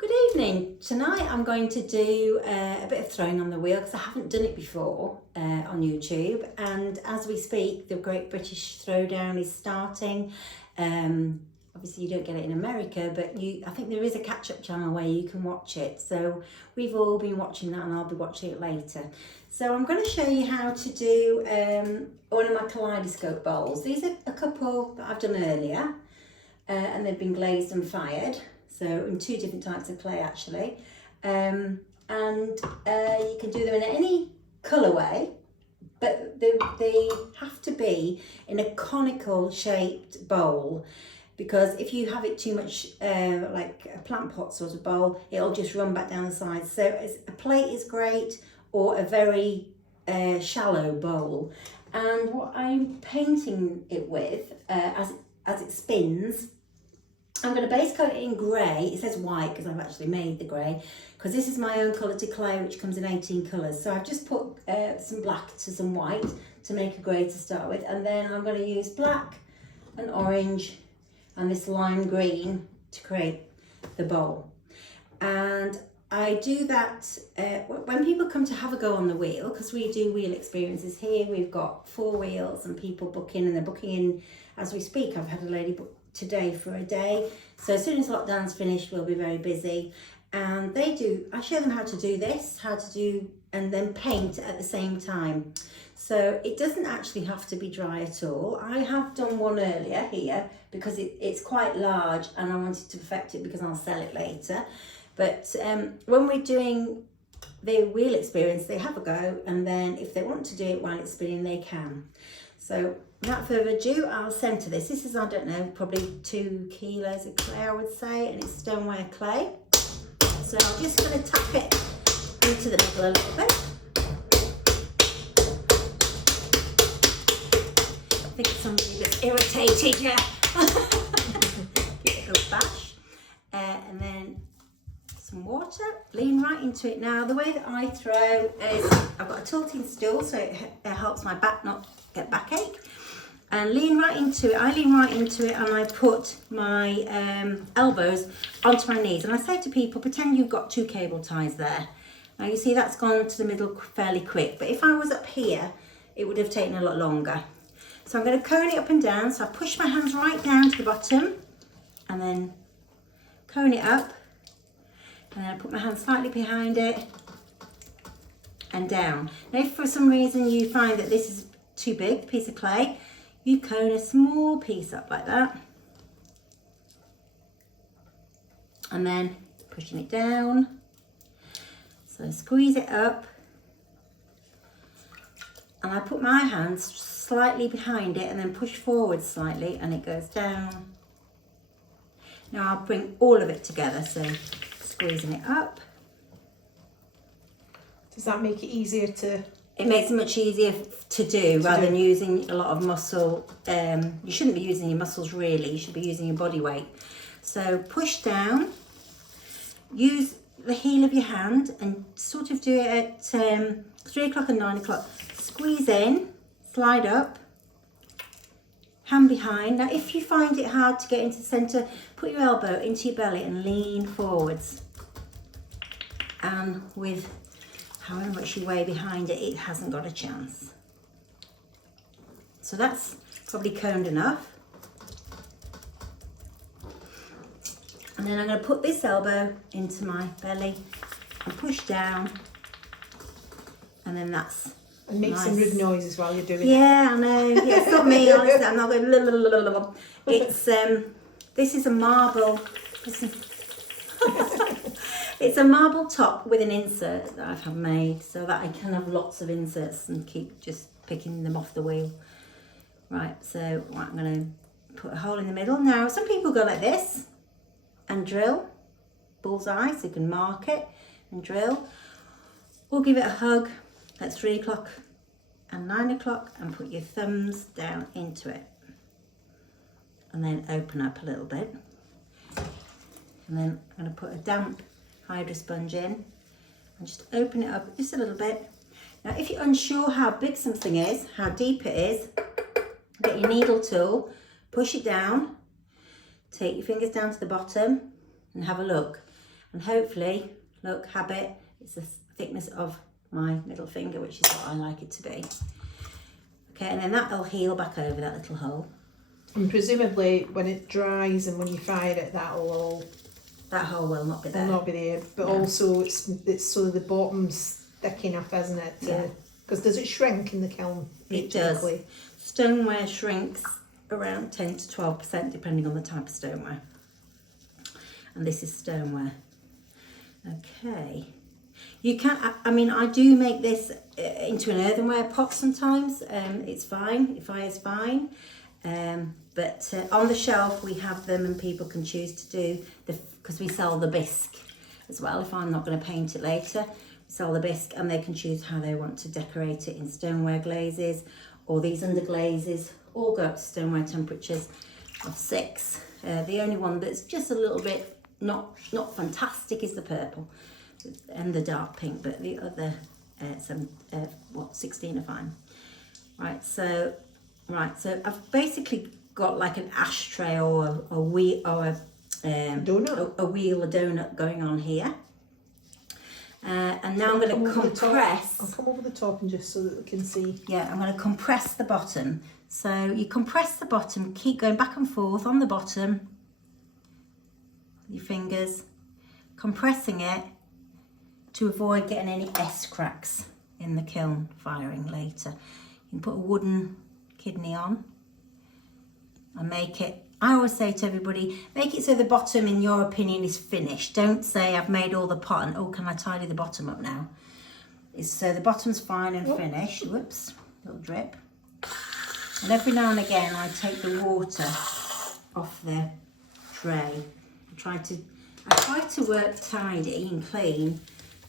Good evening. Tonight I'm going to do a bit of throwing on the wheel because I haven't done it before on YouTube, and as we speak the Great British Throwdown is starting. Obviously you don't get it in America, but I think there is a catch-up channel where you can watch it, so we've all been watching that and I'll be watching it later. So I'm going to show you how to do one of my Kaleidoscope bowls. These are a couple that I've done earlier and they've been glazed and fired. So in two different types of clay actually, and you can do them in any colourway, but they have to be in a conical shaped bowl, because if you have it too much like a plant pot sort of bowl, it'll just run back down the sides. So a plate is great, or a very shallow bowl. And what I'm painting it with as it spins, I'm going to base coat it in grey. It says white because I've actually made the grey, because this is my own colour to clay, which comes in 18 colours. So I've just put some black to some white to make a grey to start with, and then I'm going to use black and orange and this lime green to create the bowl. And I do that when people come to have a go on the wheel, because we do wheel experiences here. We've got 4 wheels and people book in, and they're booking in as we speak. I've had a lady book today for a day, so as soon as lockdown's finished we'll be very busy, and I show them how to do this, and then paint at the same time. So it doesn't actually have to be dry at all. I have done one earlier here because it's quite large and I wanted to perfect it because I'll sell it later. But when we're doing the wheel experience, they have a go, and then if they want to do it while it's spinning, they can. So without further ado, I'll centre this. This is, I don't know, probably 2 kilos of clay, I would say, and it's stoneware clay. So I'm just going to tap it into the middle a little bit. I think it's somebody that's irritated, yeah. Give it a good bash. And then some water, lean right into it. Now the way that I throw is I've got a tilting stool, so it helps my back not get backache, and lean right into it. I lean right into it and I put my elbows onto my knees, and I say to people, pretend you've got 2 cable ties there. Now you see that's gone to the middle fairly quick, but if I was up here it would have taken a lot longer. So I'm going to cone it up and down, so I push my hands right down to the bottom and then cone it up. And then I put my hand slightly behind it and down. Now if for some reason you find that this is too big, piece of clay, you cone a small piece up like that. And then pushing it down. So squeeze it up. And I put my hands slightly behind it and then push forward slightly, and it goes down. Now I'll bring all of it together, so squeezing it up. Does that make it easier to? It makes it much easier to do rather than using a lot of muscle. You shouldn't be using your muscles really, you should be using your body weight. So push down, use the heel of your hand and sort of do it at 3 o'clock and 9 o'clock. Squeeze in, slide up, hand behind. Now if you find it hard to get into the centre, put your elbow into your belly and lean forwards. And with however much you weigh behind it, it hasn't got a chance. So that's probably coned enough. And then I'm going to put this elbow into my belly and push down, and then that's and make nice. Some rude noises while you're doing it. Yeah, I know. Yeah, it's not me, honestly. I'm not going. It's this is a marble. It's a marble top with an insert that I've made so that I can have lots of inserts and keep just picking them off the wheel. Right, so I'm going to put a hole in the middle. Now, some people go like this and drill bullseye, so you can mark it and drill. Or give it a hug at 3 o'clock and 9 o'clock and put your thumbs down into it. And then open up a little bit. And then I'm going to put a damp Hydro sponge in and just open it up just a little bit. Now if you're unsure how big something is, how deep it is, get your needle tool, push it down, take your fingers down to the bottom and have a look. And hopefully, look, habit, it's the thickness of my middle finger, which is what I like it to be. Okay, and then that'll heal back over that little hole. And presumably when it dries and when you fire it, that hole will not be there. will not be there. But also it's so the bottom's thick enough, isn't it? Because does it shrink in the kiln? It does. Stoneware shrinks around 10 to 12% depending on the type of stoneware. And this is stoneware. Okay. You can, I mean, I do make this into an earthenware pot sometimes. It's fine, it fires fine. But on the shelf we have them and people can choose to do, because we sell the bisque as well. If I'm not going to paint it later, we sell the bisque and they can choose how they want to decorate it in stoneware glazes, or these underglazes all go up to stoneware temperatures of 6. The only one that's just a little bit not fantastic is the purple and the dark pink, but the other 16 are fine. Right, so I've basically got like an ashtray or a wheel or a donut going on here. And now I'm going to compress. I'll come over the top and just so that we can see. Yeah, I'm going to compress the bottom. So you compress the bottom, keep going back and forth on the bottom with your fingers, compressing it to avoid getting any S cracks in the kiln firing later. You can put a wooden kidney on and make it, I always say to everybody, make it so the bottom in your opinion is finished. Don't say I've made all the pot and oh, can I tidy the bottom up now? It's so the bottom's fine and finished. Whoops, little drip. And every now and again I take the water off the tray. I try to work tidy and clean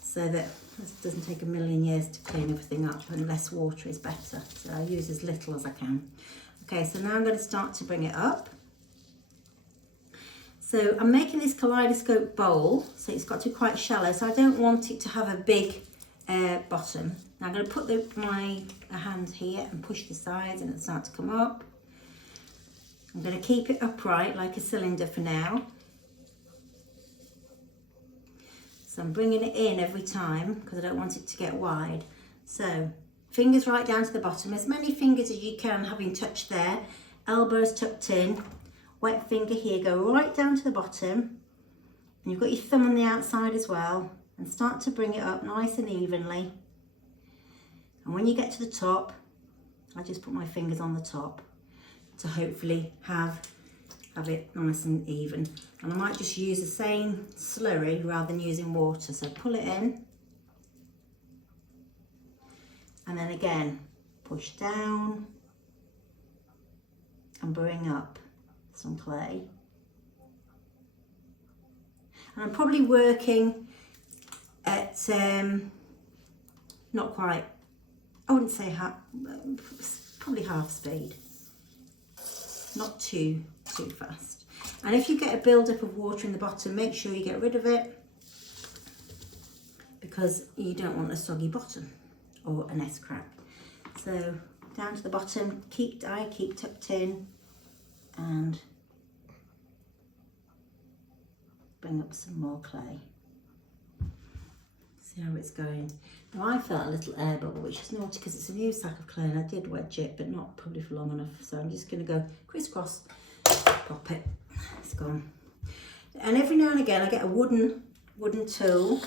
so that it doesn't take a million years to clean everything up, and less water is better. So I use as little as I can. Okay, so now I'm going to start to bring it up. So I'm making this kaleidoscope bowl, so it's got to be quite shallow, so I don't want it to have a big bottom. Now I'm going to put my hand here and push the sides and it'll start to come up. I'm going to keep it upright like a cylinder for now. So I'm bringing it in every time because I don't want it to get wide. So fingers right down to the bottom, as many fingers as you can having touched there, elbows tucked in, wet finger here, go right down to the bottom, and you've got your thumb on the outside as well, and start to bring it up nice and evenly. And when you get to the top, I just put my fingers on the top to hopefully have it nice and even. And I might just use the same slurry rather than using water. So pull it in. And then again, push down and bring up some clay. And I'm probably working at not quite, I wouldn't say half, probably half speed. Not too fast. And if you get a build-up of water in the bottom, make sure you get rid of it, because you don't want a soggy bottom or an S crack. So down to the bottom, keep tucked in, and bring up some more clay. See how it's going. Now I felt a little air bubble, which is naughty because it's a new sack of clay and I did wedge it, but not probably for long enough. So I'm just going to go crisscross, pop it, it's gone. And every now and again I get a wooden tool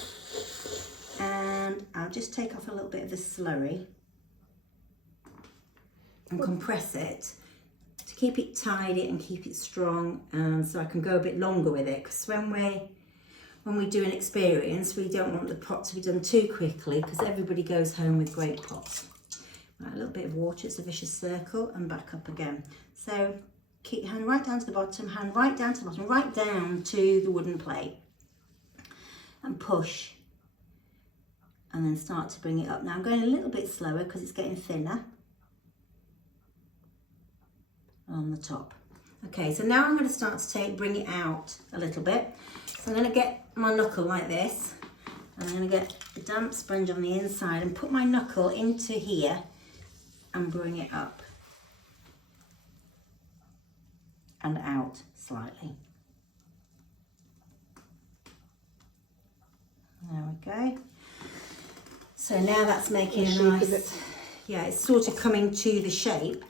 and I'll just take off a little bit of the slurry and compress it to keep it tidy and keep it strong, and so I can go a bit longer with it, because when we do an experience, we don't want the pot to be done too quickly because everybody goes home with great pots. Right, a little bit of water, it's a vicious circle, and back up again. So keep hand right down to the bottom, hand right down to the bottom, right down to the wooden plate, and push, and then start to bring it up. Now I'm going a little bit slower because it's getting thinner on the top. Okay, so now I'm going to start to bring it out a little bit. So I'm going to get my knuckle like this, and I'm going to get a damp sponge on the inside and put my knuckle into here and bring it up and out slightly. we go. So now that's making a shape nice, of it. yeah, it's sort of coming to the shape.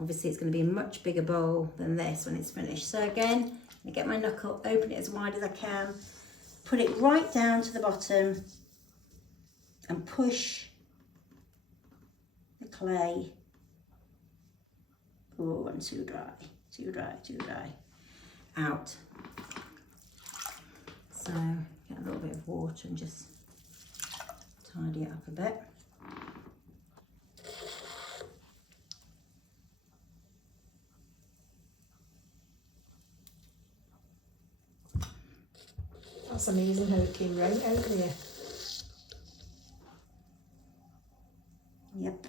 Obviously it's going to be a much bigger bowl than this when it's finished. So again, I get my knuckle, open it as wide as I can, put it right down to the bottom and push the clay. Oh, and too dry, too dry, too dry. Out. So get a little bit of water and just tidy it up a bit. That's amazing how it came right out there. Yep.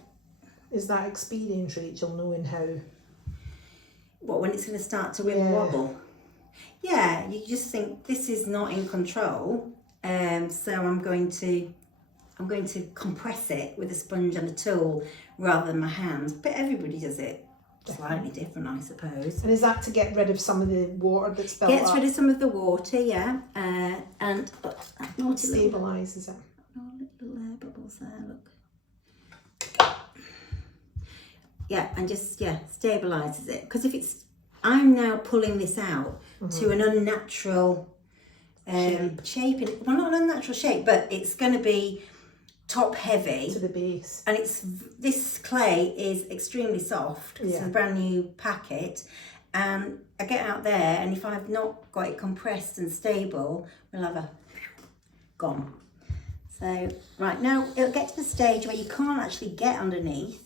Is that experience, Rachel, knowing how? What, when it's going to start to wobble? Yeah, you just think this is not in control, so I'm going to compress it with a sponge and a tool rather than my hands. But everybody does it slightly different, I suppose. And is that to get rid of some of the water that's built up? Gets rid of some of the water, yeah, and Stabilises it. Little air bubbles there. Look. Yeah, and just stabilises it, because if it's, I'm now pulling this out to an unnatural shape. Well, not an unnatural shape, but it's going to be top heavy to the base, and this clay is extremely soft. It's a brand new packet, and I get out there, and if I've not got it compressed and stable, we'll have a gone. So right now it'll get to the stage where you can't actually get underneath.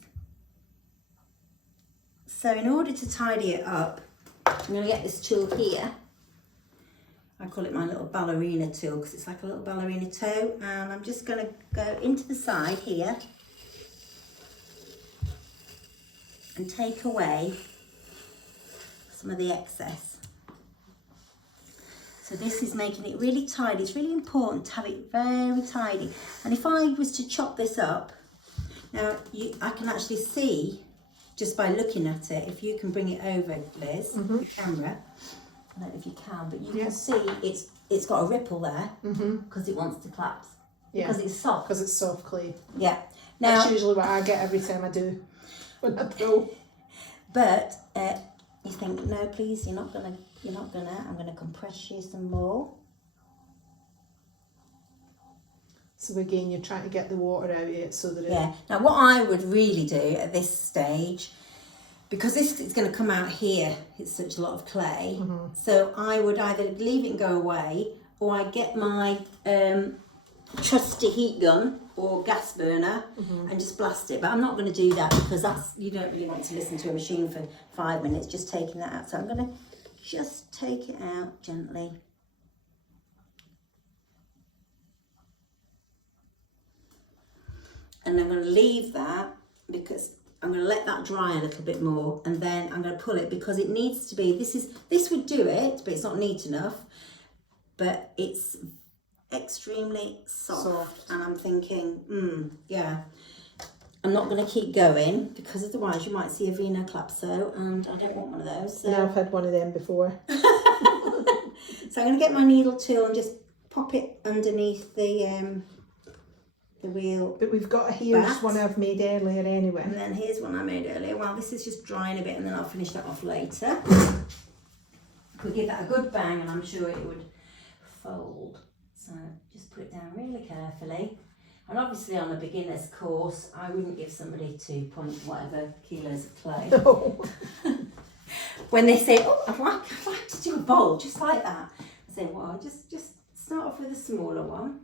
So in order to tidy it up, I'm going to get this tool here. I call it my little ballerina tool because it's like a little ballerina toe, and I'm just going to go into the side here and take away some of the excess. So this is making it really tidy. It's really important to have it very tidy. And if I was to chop this up, now I can actually see just by looking at it, if you can bring it over, Liz, the camera. I don't know if you can, but you can see it's got a ripple there because it wants to collapse. Because it's soft. Because it's soft clay. Yeah. Now, that's usually what I get every time I do when I throw. But you think, no, please, you're not gonna. I'm gonna compress you some more. So again, you're trying to get the water out of it so that it... Now what I would really do at this stage, because this is going to come out here, it's such a lot of clay, so I would either leave it and go away, or I get my trusty heat gun or gas burner and just blast it. But I'm not going to do that because you don't really want to listen to a machine for 5 minutes just taking that out. So I'm going to just take it out gently. And I'm going to leave that because I'm going to let that dry a little bit more, and then I'm going to pull it because it needs to be, this would do it, but it's not neat enough, but it's extremely soft. And I'm thinking, yeah, I'm not going to keep going because otherwise you might see a Vino Clapso, and I don't want one of those. So. Yeah, I've had one of them before. So I'm going to get my needle tool and just pop it underneath the wheel. But we've got here's one I've made earlier anyway. And then here's one I made earlier. Well, this is just drying a bit, and then I'll finish that off later. Could give that a good bang, and I'm sure it would fold. So just put it down really carefully. And obviously on a beginner's course, I wouldn't give somebody 2.whatever kilos of clay. No. When they say, oh, I'd like to do a bowl just like that, I say, well, just start off with a smaller one.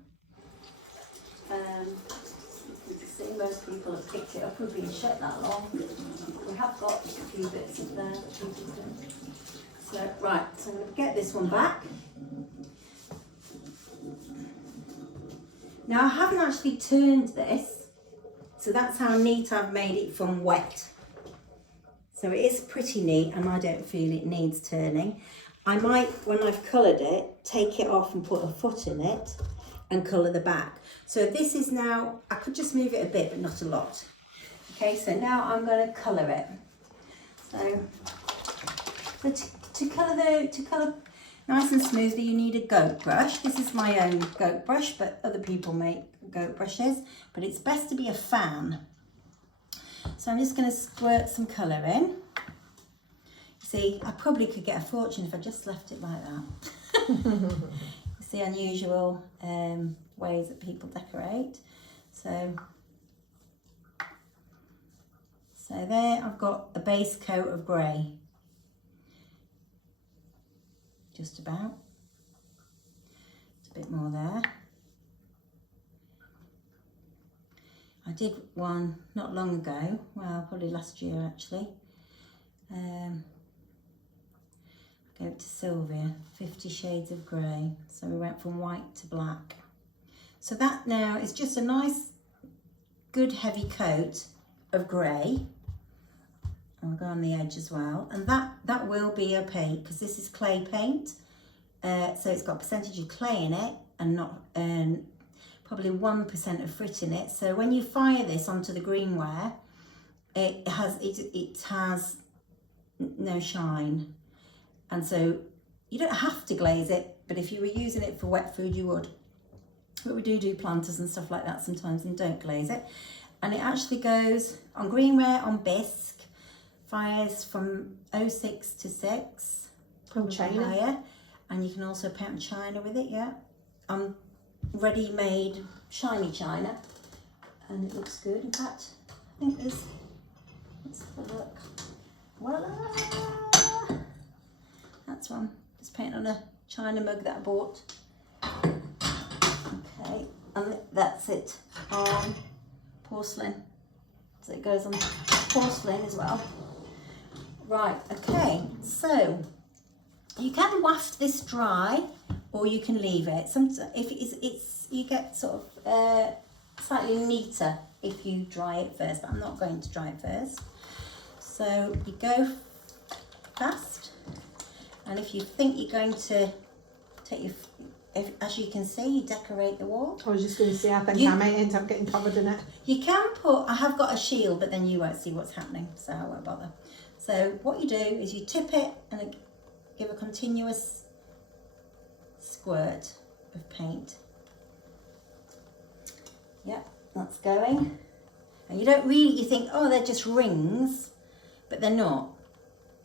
You can see most people have picked it up and been shut that long. We have got a few bits of there. So, right, so I'm going to get this one back. Now I haven't actually turned this, so that's how neat I've made it from wet. So it is pretty neat, and I don't feel it needs turning. I might, when I've coloured it, take it off and put a foot in it and colour the back. So this is now, I could just move it a bit, but not a lot. Okay, so now I'm going to colour it. So to colour nice and smoothly. You need a goat brush. This is my own goat brush, but other people make goat brushes, but it's best to be a fan. So I'm just going to squirt some colour in. See, I probably could get a fortune if I just left it like that. You see unusual ways that people decorate. So there I've got a base coat of grey. Just about. It's a bit more there. I did one not long ago, well, probably last year actually. I gave it to Sylvia, 50 Shades of Grey. So we went from white to black. So that now is just a nice, good heavy coat of grey. I'll go on the edge as well. And that will be opaque because this is clay paint. So it's got a percentage of clay in it and not probably 1% of frit in it. So when you fire this onto the green ware, it has no shine. And so you don't have to glaze it, but if you were using it for wet food, you would. But we do planters and stuff like that sometimes and don't glaze it. And it actually goes on greenware, on bisque, fires from 06 to 6. From China. Higher. And you can also paint china with it, yeah. Ready-made shiny china. And it looks good. In fact, I think there's, let's have a look. Voila! That's one. Just paint on a china mug that I bought. Okay, and that's it on porcelain. So it goes on porcelain as well. Right, okay, so you can waft this dry or you can leave it. If it's you get sort of slightly neater if you dry it first, but I'm not going to dry it first. So you go fast, and if you think you're going to take your, as you can see, you decorate the wall. I was just going to say, I think I might end up getting covered in it. You can put, I have got a shield, but then you won't see what's happening, so I won't bother. So what you do is you tip it and give a continuous squirt of paint. Yep, that's going. And you don't really, you think, oh, they're just rings, but they're not.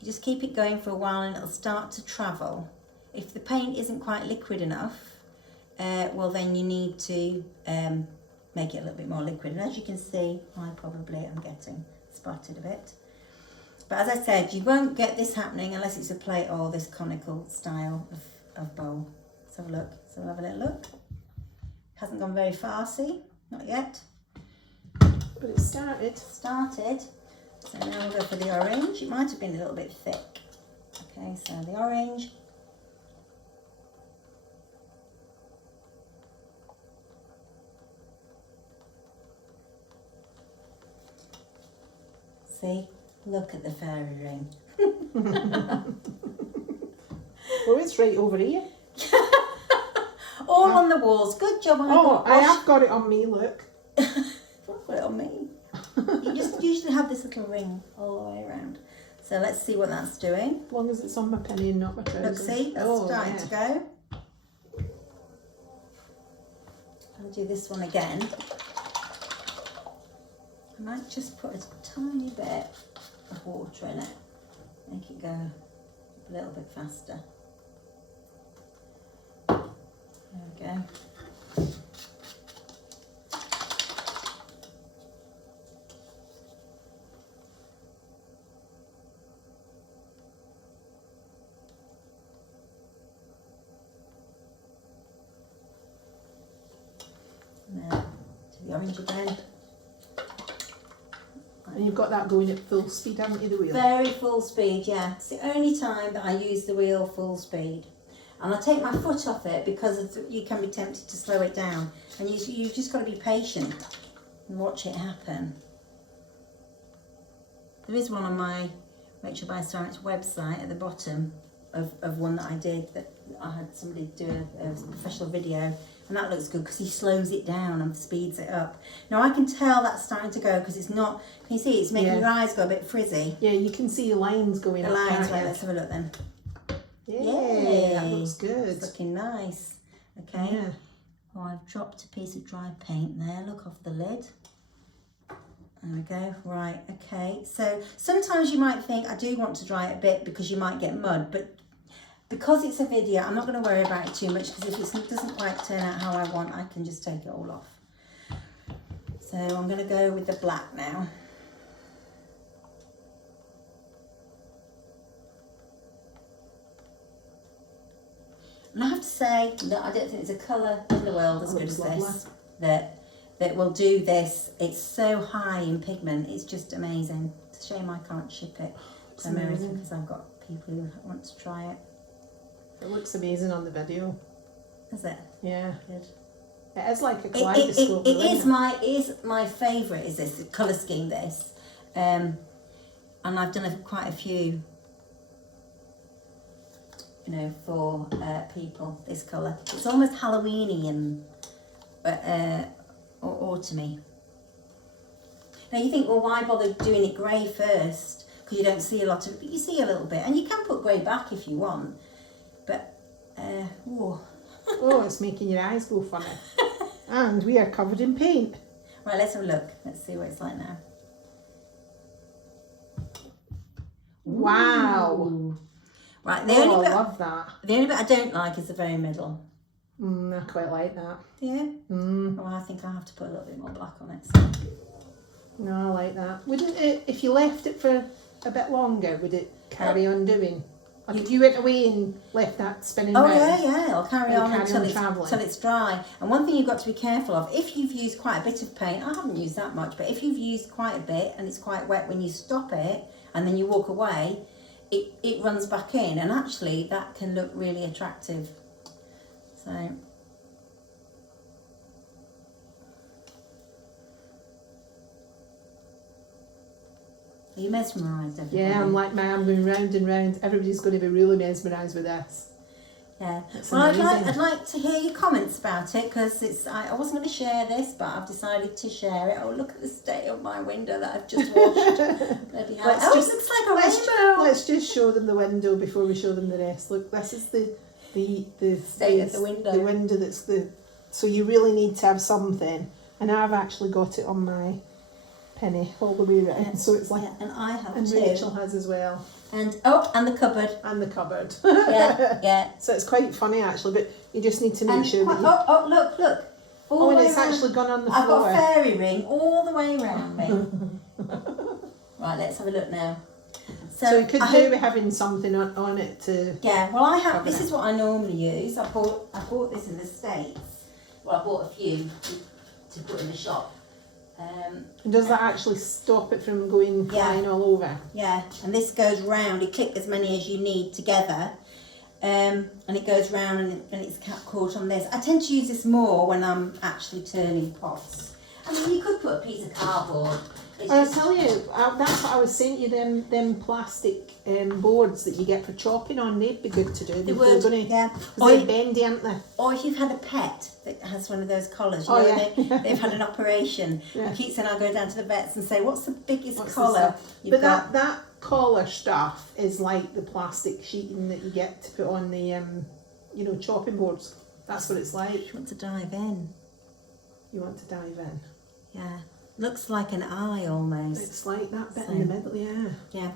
You just keep it going for a while and it'll start to travel. If the paint isn't quite liquid enough, well then you need to make it a little bit more liquid. And as you can see, I probably am getting spotted a bit. But as I said, you won't get this happening unless it's a plate or this conical style of bowl. Let's have a look. So we'll have a little look. Hasn't gone very far, see? Not yet. But it started. Started. So now we'll go for the orange. It might have been a little bit thick. Okay, so the orange. See? Look at the fairy ring. Oh, it's right over here. All on the walls. Good job. I have got it on me, look. I've got it on me. You just usually have this little ring all the way around. So let's see what that's doing. As long as it's on my penny and not my trousers. Look, see? That's starting to go. I'll do this one again. I might just put a tiny bit of water in it. Make it go a little bit faster. There we go. Now to the orange again. And you've got that going at full speed, haven't you, the wheel? Very full speed, yeah. It's the only time that I use the wheel full speed. And I take my foot off it because you can be tempted to slow it down. And you've just got to be patient and watch it happen. There is one on my Rachel Byass website at the bottom of one that I did, that I had somebody do a professional video. And that looks good because he slows it down and speeds it up. Now I can tell that's starting to go because it's not, can you see it's making your eyes go a bit frizzy? Yeah, you can see the lines going the up. lines, right, let's have a look then. Yay, that looks good. It's looking nice. Okay. Yeah. Oh, I've dropped a piece of dry paint there. Look off the lid. There we go. Right, okay. So sometimes you might think, I do want to dry it a bit because you might get mud, but because it's a video, I'm not going to worry about it too much, because if it doesn't quite turn out how I want, I can just take it all off. So I'm going to go with the black now. And I have to say that I don't think there's a colour in the world as good as this that will do this. It's so high in pigment, it's just amazing. It's a shame I can't ship it to America, because I've got people who want to try it. It looks amazing on the video. Is it? Yeah. Good. It is like a kaleidoscope. It is my favourite, is this colour scheme, this. And I've done quite a few, you know, for people, this colour. It's almost Halloweeny and or autumny. Now you think, well, why bother doing it grey first? Because you don't see a lot of it, but you see a little bit. And you can put grey back if you want. But, Oh, it's making your eyes go funny. And we are covered in paint. Right, let's have a look. Let's see what it's like now. Wow. Ooh. Right, I love that. The only bit I don't like is the very middle. I quite like that. Yeah? Mm. Oh, I think I'll have to put a little bit more black on it. So. No, I like that. Wouldn't it, if you left it for a bit longer, would it carry on doing? Like if you went away and left that spinning round? Yeah, I'll carry on until travelling. it's dry. And one thing you've got to be careful of, if you've used quite a bit of paint, I haven't used that much, but if you've used quite a bit and it's quite wet, when you stop it and then you walk away, it runs back in, and actually that can look really attractive. So... Are you mesmerised, everybody? Yeah, I'm like, I'm going round and round. Everybody's going to be really mesmerised with this. Yeah. It's well, amazing. I'd like to hear your comments about it, because I wasn't going to share this, but I've decided to share it. Oh, look at the state of my window that I've just washed. Bloody hell. It looks like a rainbow. Let's just show them the window before we show them the rest. Look, this is the state of the window. The window that's the... So you really need to have something. And I've actually got it on my penny all the way around. So it's like... Yeah, and I have and too. Rachel has as well. And the cupboard. And the cupboard. Yeah. So it's quite funny actually, but you just need to make sure that you... Look. And it's actually gone on the floor. I've got a fairy ring all the way around me. Right, let's have a look now. So you could do with having something on it to... Yeah, well I have, this is what I normally use. I bought this in the States. Well, I bought a few to put in the shop. And does that actually stop it from going flying all over? Yeah, and this goes round. You click as many as you need together, and it goes round and it's caught on this. I tend to use this more when I'm actually turning pots. I mean, you could put a piece of cardboard. I'll tell you, that's what I was saying to you, them plastic boards that you get for chopping on, they'd be good to do. They would, yeah. They're bendy, aren't they? Or if you've had a pet that has one of those collars, you know, they've had an operation. I keep saying I'll go down to the vets and say, what's the biggest collar you've got? That collar stuff is like the plastic sheeting that you get to put on the, chopping boards. That's what it's like. You want to dive in. You want to dive in. Yeah. Looks like an eye almost. It's like that bit in the middle, yeah. Yeah.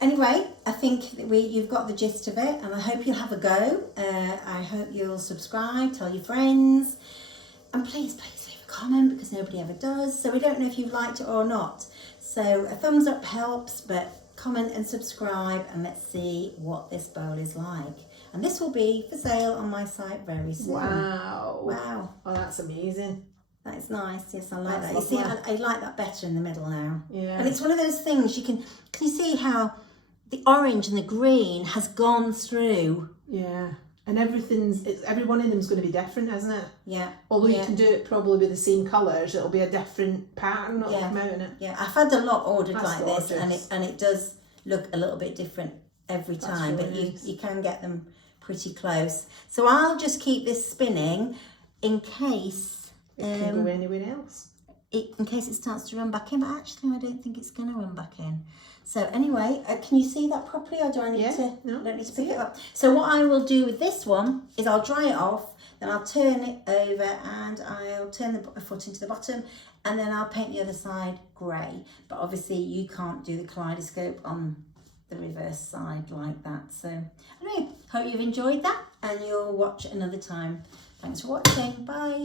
Anyway, I think you've got the gist of it, and I hope you'll have a go. I hope you'll subscribe, tell your friends, and please leave a comment, because nobody ever does. So we don't know if you've liked it or not. So a thumbs up helps, but comment and subscribe, and let's see what this bowl is like. And this will be for sale on my site very soon. Wow. Oh, that's amazing. That is nice. Yes, I like That's that. You see, lovely. I like that better in the middle now. Yeah. And it's one of those things can you see how the orange and the green has gone through? Yeah. And every one of them's going to be different, isn't it? Yeah. Although you can do it probably with the same colours, it'll be a different pattern that'll come out in it. Yeah, I've had a lot ordered That's like this, and it does look a little bit different every time, really but nice. you can get them pretty close. So I'll just keep this spinning in case It can go anywhere else. in case it starts to run back in, but actually I don't think it's going to run back in. So anyway, can you see that properly, or do I need Yeah, to? no, I don't need to see pick it. it up. So what I will do with this one is I'll dry it off, then I'll turn it over and I'll turn the foot into the bottom, and then I'll paint the other side grey. But obviously you can't do the kaleidoscope on the reverse side like that. So anyway, hope you've enjoyed that, and you'll watch another time. Thanks for watching. Bye.